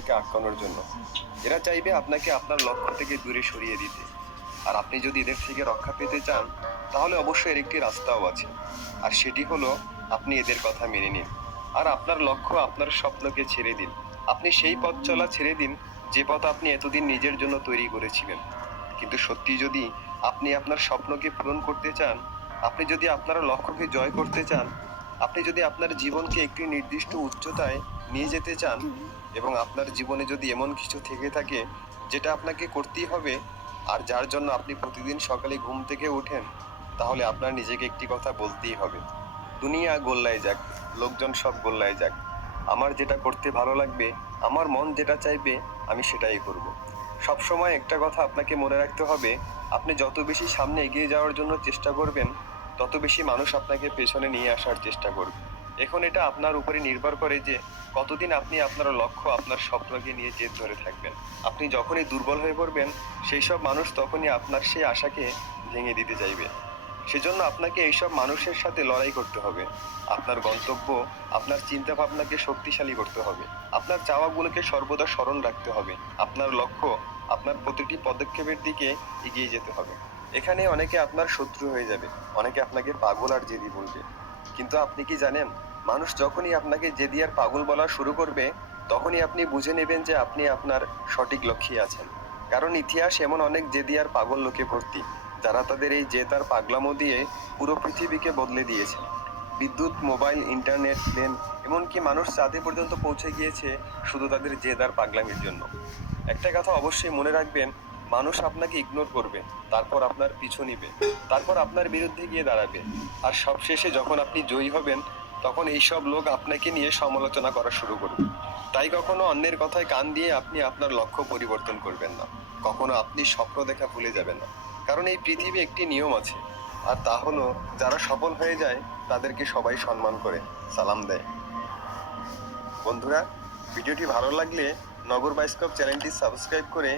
আশাকে আটকানোর জন্য। এরা চাইবে আপনাকে আপনার লক্ষ্য থেকে দূরে সরিয়ে দিতে। আর আপনি যদি এদের থেকে রক্ষা পেতে চান, তাহলে অবশ্যই এর একটি রাস্তাও আছে। আর সেটি হলো, আপনি এদের কথা মেনে নিন। আর আপনার লক্ষ্য, আপনার স্বপ্নকে ছেড়ে দিন। আপনি সেই পথ চলা ছেড়ে দিন, যে পথ আপনি এতদিন নিজের জন্য তৈরি করেছিলেন। কিন্তু সত্যি যদি আপনি আপনার স্বপ্নকে পূরণ করতে চান, আপনি যদি আপনার লক্ষ্যকে জয় করতে চান, আপনি যদি আপনার জীবনকে একটি নির্দিষ্ট উচ্চতায় নিয়ে যেতে চান, এবং আপনার জীবনে যদি এমন কিছু থেকে থাকে যেটা আপনাকে করতেই হবে, আর যার জন্য আপনি প্রতিদিন সকালে ঘুম থেকে ওঠেন, তাহলে আপনার নিজেকে একটি কথা বলতেই হবে: দুনিয়া গোল্লায় যাক, লোকজন সব গোল্লায় যাক, আমার যেটা করতে ভালো লাগবে, আমার মন যেটা চাইবে, আমি সেটাই করব। সবসময় একটা কথা আপনাকে মনে রাখতে হবে: আপনি যত বেশি সামনে এগিয়ে যাওয়ার জন্য চেষ্টা করবেন, তত বেশি মানুষ আপনাকে পেছনে নিয়ে আসার চেষ্টা করবে। এখন এটা আপনার উপরে নির্ভর করে যে কতদিন আপনি আপনার লক্ষ্য, আপনার স্বপ্নকে নিয়ে জেদ ধরে থাকবেন। আপনি যখনই দুর্বল হয়ে পড়বেন, সেই সব মানুষ তখনই আপনার সেই আশাকে ভেঙে দিতে চাইবে। সেজন্য আপনাকে এইসব মানুষের সাথে লড়াই করতে হবে। আপনার গন্তব্য, আপনার চিন্তা ভাবনাকে শক্তিশালী করতে হবে। আপনার চাওয়াগুলোকে সর্বদা স্মরণ রাখতে হবে। আপনার লক্ষ্য, আপনার প্রতিটি পদক্ষেপের দিকে এগিয়ে যেতে হবে। এখানে অনেকে আপনার শত্রু হয়ে যাবে, অনেকে আপনাকে পাগল আর জেদি বলবে। কিন্তু আপনি কি জানেন, মানুষ যখনই আপনাকে জেদি আর পাগল বলা শুরু করবে, তখনই আপনি বুঝে নেবেন যে আপনি আপনার সঠিক লক্ষ্যে আছেন। কারণ ইতিহাস এমন অনেক জেদি আর পাগল লোকে ভর্তি, যারা তাদের এই জেদ আর পাগলামো দিয়ে পুরো পৃথিবীকে বদলে দিয়েছে। বিদ্যুৎ, মোবাইল, ইন্টারনেট, প্লেন, এমনকি মানুষ চাঁদে পর্যন্ত পৌঁছে গিয়েছে শুধু তাদের জেদ আর পাগলামির জন্য। একটা কথা অবশ্যই মনে রাখবেন: মানুষ আপনাকে ইগনোর করবে, তারপর আপনার পিছু নিবে, তারপর আপনার বিরুদ্ধে গিয়ে দাঁড়াবে। আর সবশেষে যখন আপনি জয়ী হবেন, তখন এইসব লোক আপনাকে নিয়ে সমালোচনা করা শুরু করবে। তাই কখনো অন্যের কথায় কান দিয়ে আপনি আপনার লক্ষ্য পরিবর্তন করবেন না। কখনো আপনি স্বপ্ন দেখা ভুলে যাবেন না। কারণ এই পৃথিবী একটি নিয়ম আছে, আর তা হলো, যারা সফল হয়ে যায় তাদেরকে সবাই সম্মান করে, সালাম দেয়। বন্ধুরা, ভিডিওটি ভালো লাগলে নগর বায়োস্কোপ চ্যানেলটি সাবস্ক্রাইব করে